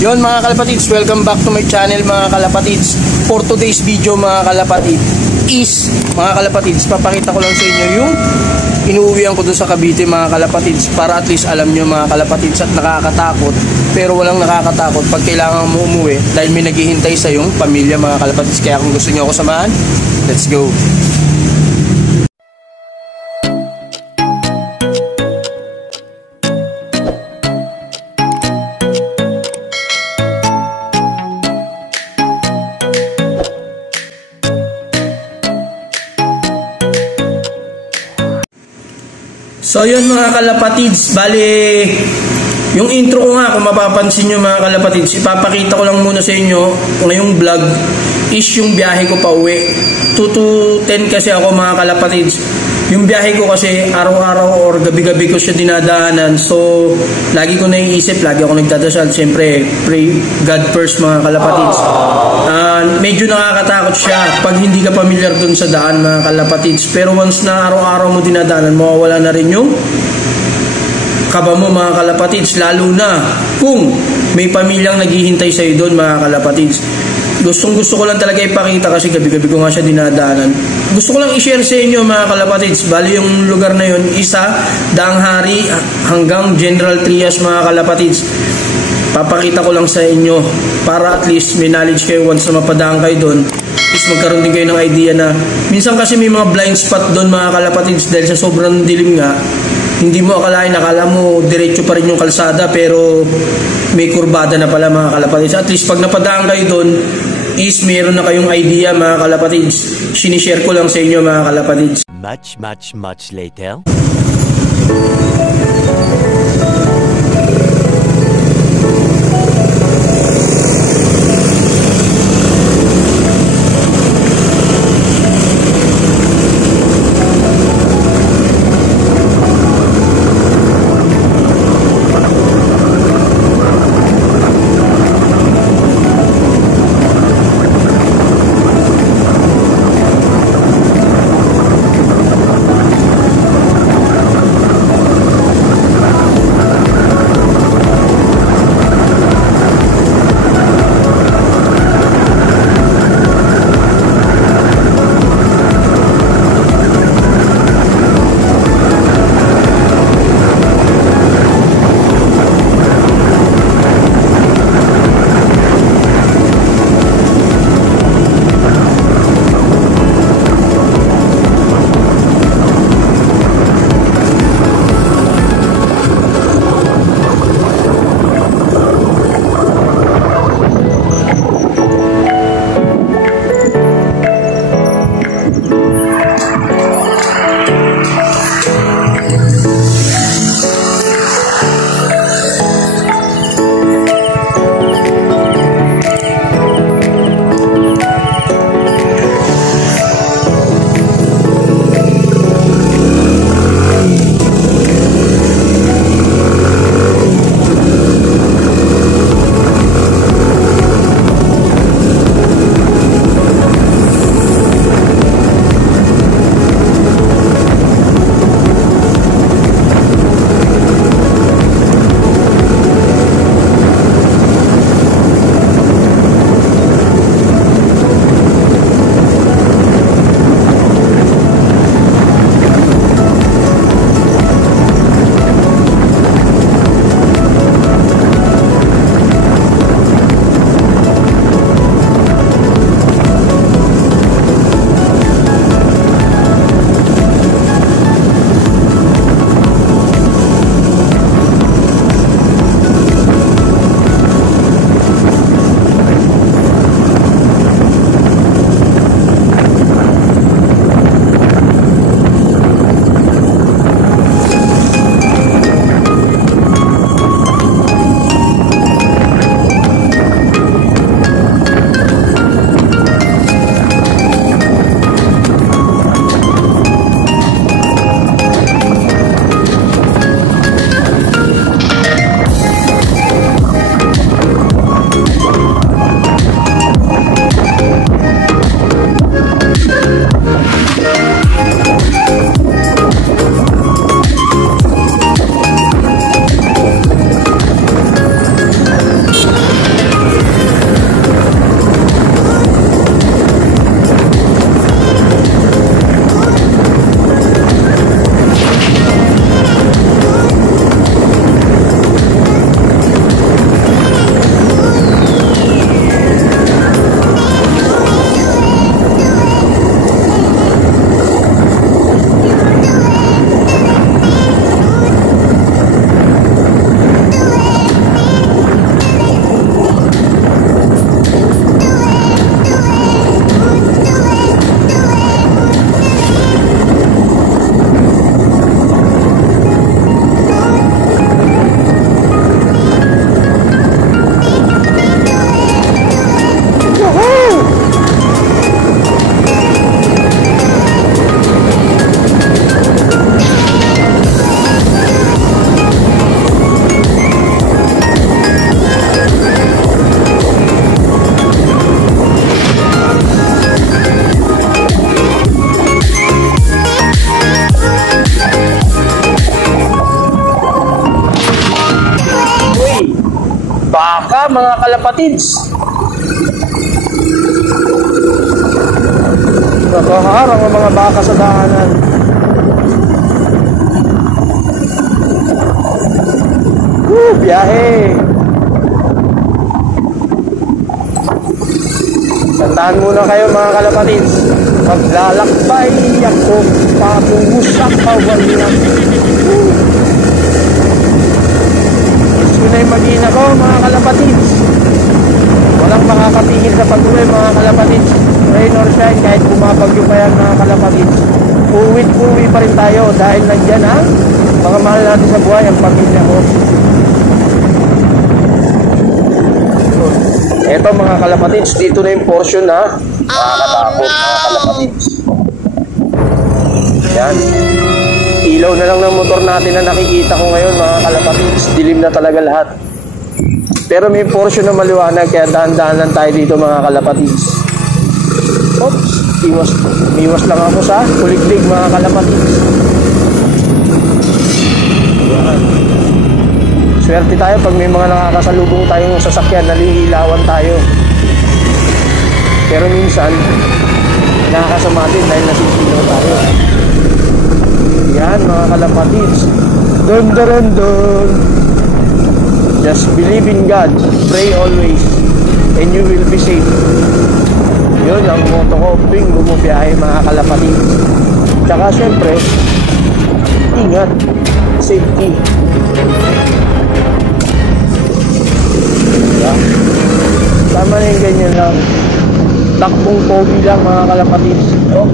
Yon mga kalapatids, welcome back to my channel mga kalapatids. For today's video mga kalapatids is, mga kalapatids, papakita ko lang sa inyo yung inuuwian ko dun sa Cavite mga kalapatids, para at least alam nyo mga kalapatids. At nakakatakot, pero walang nakakatakot pag kailangan mo umuwi dahil may naghihintay sa yung pamilya mga kalapatids. Kaya kung gusto nyo ako samahan, let's go. So yun mga kalapatids, bali yung intro ko nga, kung mapapansin nyo mga kalapatids, ipapakita ko lang muna sa inyo ngayong vlog is yung biyahe ko pa uwi. 2 to 10 kasi ako mga kalapatids. Yung biyahe ko kasi araw-araw or gabi-gabi ko siya dinadaanan. So lagi ko naiisip, lagi ako nagdadasal. Siyempre, pray God first mga kalapatids. Medyo nakakatakot siya pag hindi ka familiar dun sa daan mga kalapatids. Pero once na araw-araw mo dinadaanan, mawawala na rin yung kaba mo mga kalapatids. Lalo na kung may pamilyang naghihintay sa'yo doon mga kalapatids. Gusto ko lang talaga ipakita kasi gabi-gabi ko nga siya dinadaanan. Gusto ko lang i-share sa inyo mga kalapatids. Bali yung lugar na yun, isa, Daang Hari hanggang General Trias mga kalapatids. Papakita ko lang sa inyo para at least may knowledge kayo once na mapadaan kayo doon. Is magkaroon din kayo ng idea na minsan kasi may mga blind spot doon mga kalapatids dahil sa sobrang dilim nga. Hindi mo akalain, akala mo diretso pa rin yung kalsada pero may kurbada na pala mga kalapatids. At least pag napadaan kayo doon is meron na kayong idea mga kalapatids. Sinishare ko lang sa inyo mga kalapatids. Much later. Baka mga kalapatids. Nakaharang ang mga baka sa daanan. Biyahe. Santahan muna kayo mga kalapatids. Maglalakbay ako patungo sa kawalan. Gusto na yung mag-ina ko mga kalapatids. Walang makakatingin sa pag-uwi mga kalapatids. Rain or shine, kahit bumabagyo pa yan mga kalapatids, uwi pa rin tayo dahil nandyan ang mga mahal natin sa buhay, ang pamilya ko. Eto mga kalapatids, dito na yung portion na makakatapos mga kalapatids. Yan. Ilaw na lang ng motor natin na nakikita ko ngayon mga kalapatids. Dilim na talaga lahat. Pero may portion na maliwanag, kaya dahan-dahan lang tayo dito mga kalapatids. Oops, iwas lang ako sa kuliglig mga kalapatids. Yan. Swerte tayo pag may mga nakakasalubong tayong sasakyan, nalihilawan tayo. Pero minsan, nakakasama din dahil nasisilaw tayo. Yan mga kalapatids. Dun dun dun. Just believe in God, pray always, and you will be safe. Yun ang motto ko, tuwing bumubiyahe mga kalapatids. Tsaka syempre, ingat, safety. Tama na yung ganyan lang. Takbong pogi lang mga kalapatids. Oh.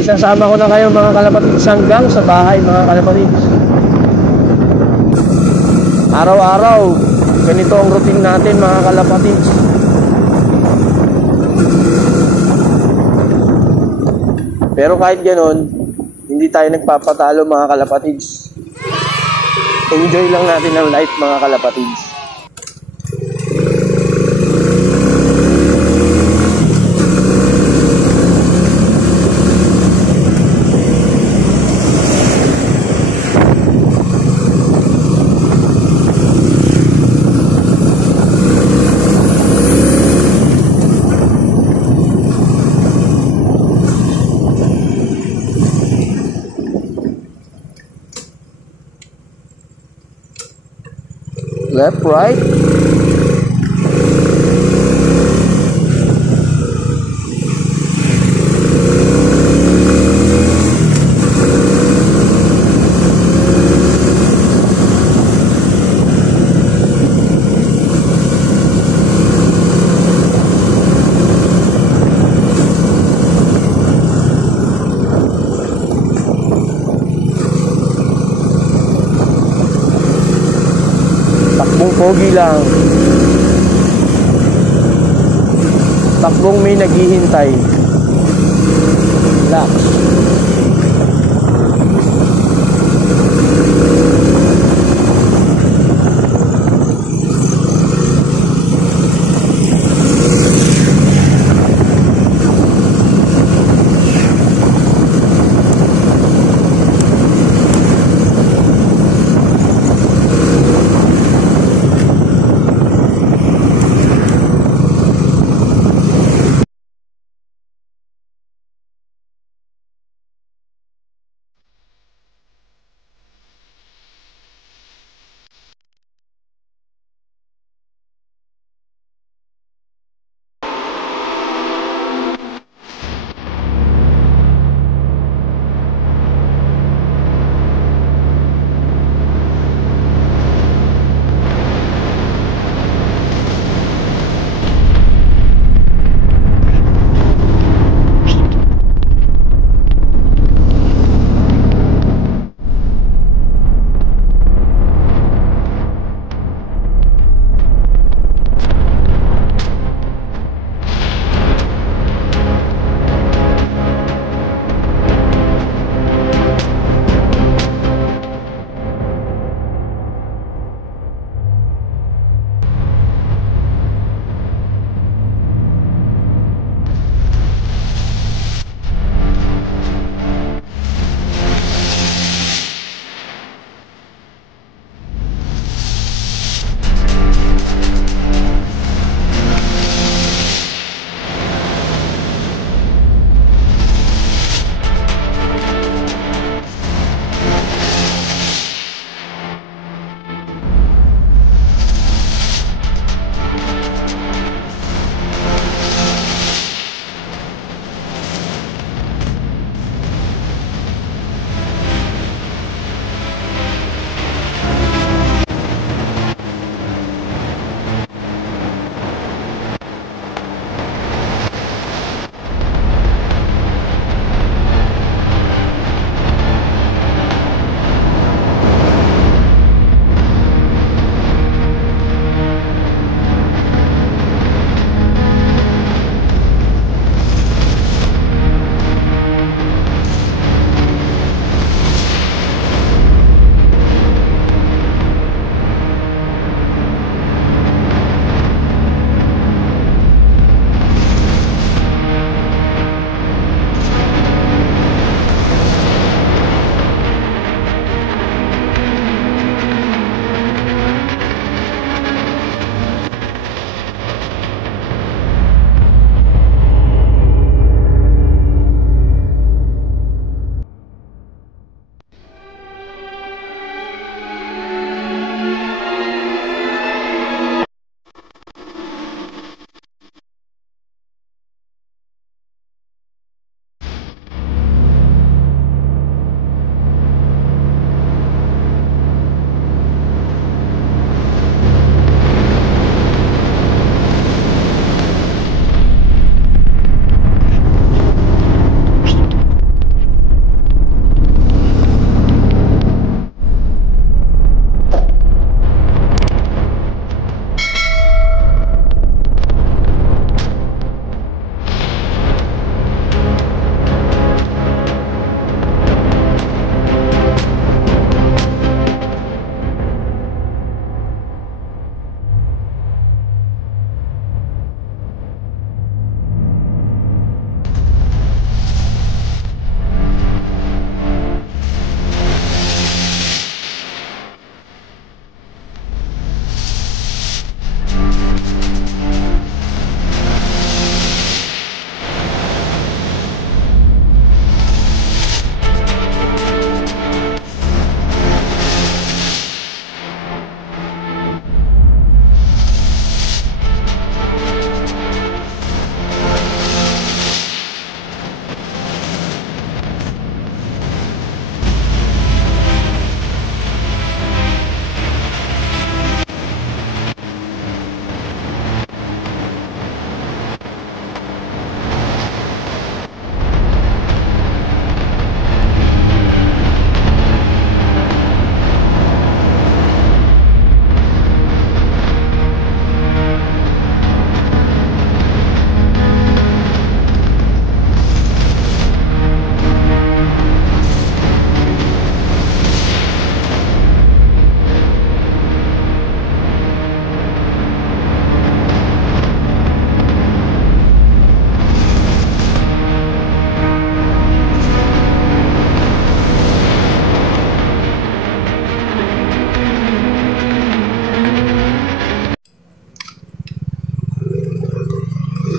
Isasama ko na kayo mga kalapatids hanggang sa bahay mga kalapatids. Araw-araw ganito ang routine natin mga kalapatids. Pero kahit ganon, hindi tayo nagpapatalo mga kalapatids. Enjoy lang natin ang life mga kalapatids. Left, right. Takbong pogi lang. Takbong may naghihintay. Relax.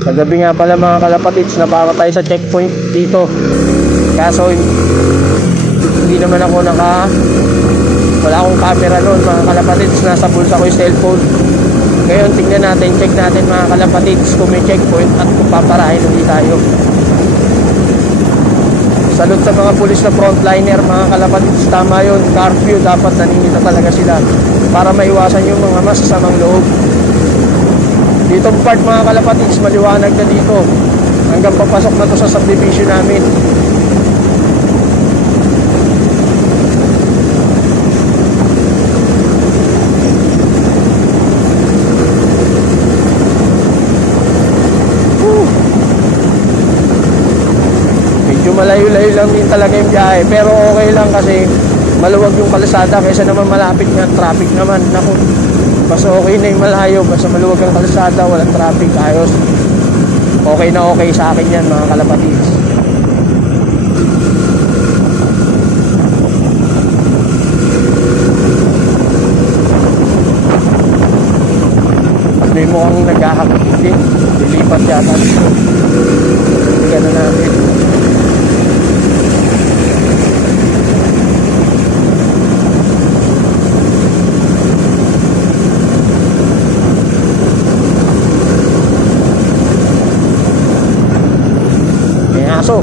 Kagabi nga pala mga kalapatids, napaka tayo sa checkpoint dito. Kaso hindi naman ako wala akong camera noon mga kalapatids. Nasa bulsa ko yung cellphone. Ngayon tingnan natin, check natin mga kalapatids kung may checkpoint at kung paparahin ulit tayo. Salute sa mga pulis na frontliner mga kalapatids. Tama yun, curfew, dapat naninita talaga sila para maiwasan yung mga masasamang loob. Dito part mga kalapatids, maliwanag na dito hanggang papasok na to sa subdivision namin. Medyo malayo-layo lang din talaga yung biyahe, pero okay lang kasi maluwag yung kalsada kaysa naman malapit nga traffic naman. Naku, mas okay na yung malayo, basta maluwag ang kalsada, walang traffic, ayos. Okay na okay sa akin yan mga kalapatids. At may mukhang naghahakot din, lilipat yata dito. Hindi na natin. Aso.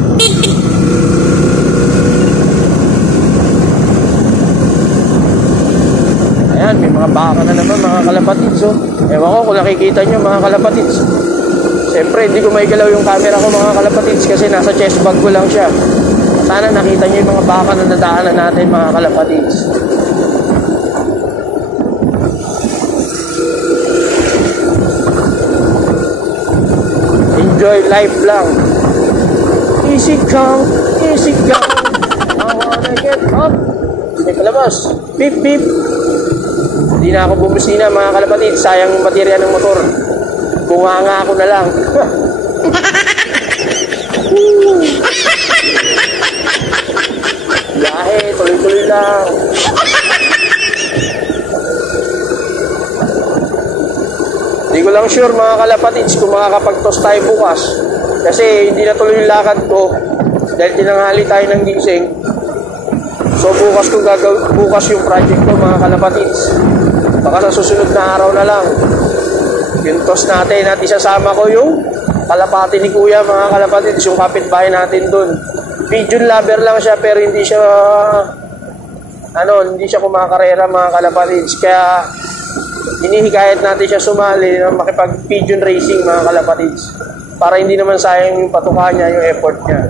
Ayan, may mga baka na naman mga kalapatids. So, ewan ko kung nakikita nyo mga kalapatids. Siyempre hindi ko maigalaw yung camera ko mga kalapatids kasi nasa chest bag ko lang siya. Sana nakita nyo yung mga baka na nadaanan natin mga kalapatids. Enjoy life lang. Easy come, easy go. I wanna get up. May palabas. Beep, beep. Hindi na ako bumusina mga kalapatid. Sayang yung baterya ng motor. Bunganga ako na lang. Biyahe, tuloy-tuloy lang. Hindi ko lang sure mga kalapatids kung makakapag-toast tayo bukas. Kasi hindi na tuloy yung lakad ko dahil tinanghali tayo ng gising. So bukas yung project ko mga kalapatids. Baka sa susunod na araw na lang yung toast natin at isasama ko yung kalapati ni kuya mga kalapatids, yung kapitbahay natin dun. Pigeon lover lang siya pero hindi siya kumakarera mga kalapatids. Kaya hinihikayat natin siya sumali na makipag pigeon racing mga kalapatids. Para hindi naman sayang yung patuka niya, yung effort niya.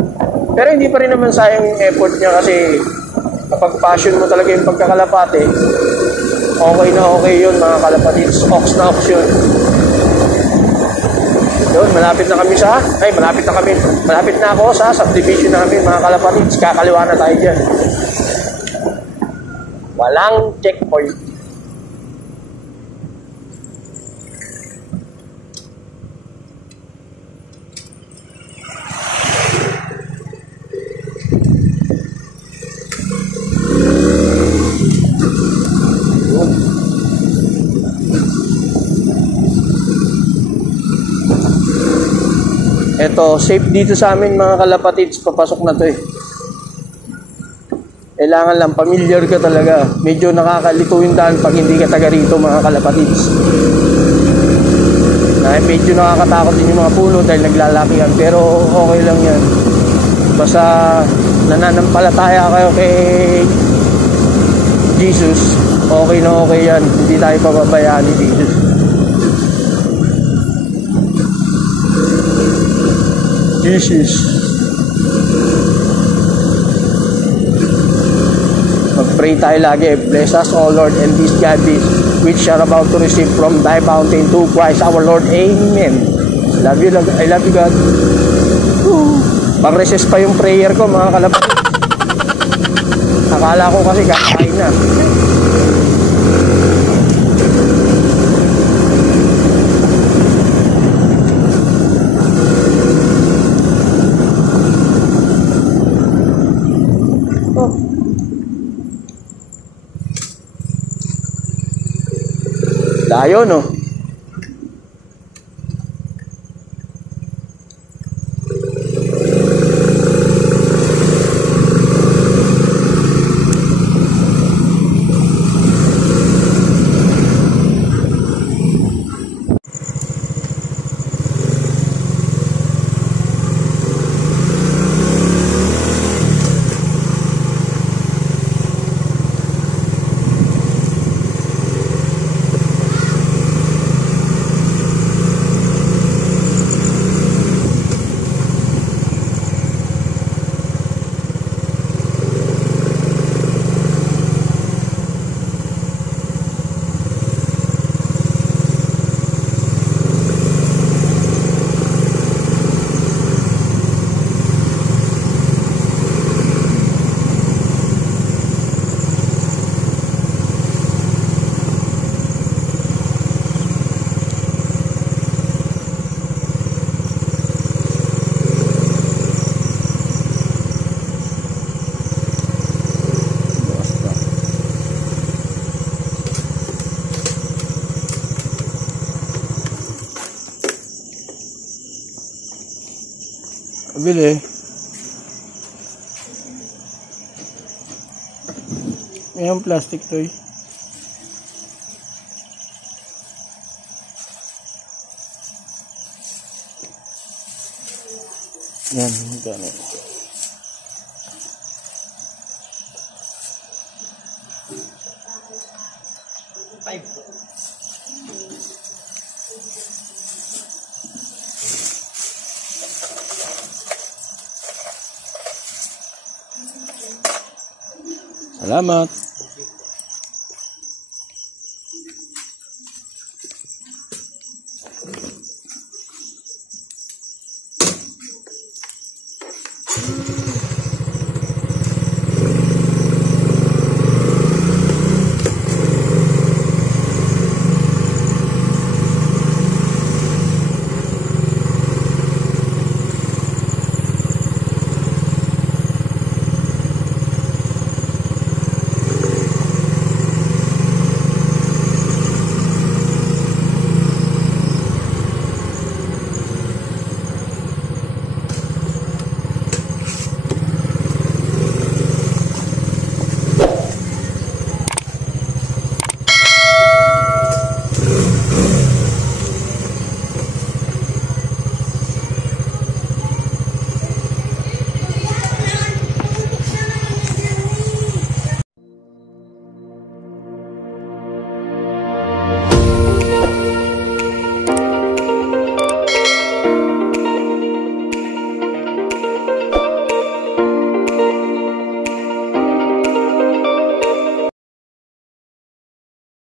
Pero hindi pa rin naman sayang yung effort niya kasi kapag passion mo talaga yung pagkakalapate, okay na okay yun mga kalapatids. Ox na ox yun. Yun, malapit na ako sa subdivision namin mga kalapatids. Kakaliwa na tayo dyan. Walang checkpoint. Ito, safe dito sa amin mga kalapatids. Papasok na to eh. Kailangan lang, familiar ka talaga. Medyo nakakalito yung daan pag hindi ka taga rito mga kalapatids. Medyo nakakatakot din yung mga puno dahil naglalakihan. Pero okay lang yan. Basta nananampalataya kayo kay Jesus. Okay na okay yan. Hindi tayo pababayaan ni Jesus. Jesus. Mag-pray tayo lagi. Bless us, O Lord, and these gifts which are about to receive from thy fountain to Christ our Lord. Amen. Love you, I love you, God. Pag-recess pa yung prayer ko, mga kalapatid. Akala ko kasi kakain na. Layo, no? Bili. Ayan, plastic toy. Yan, magkano. Salamat.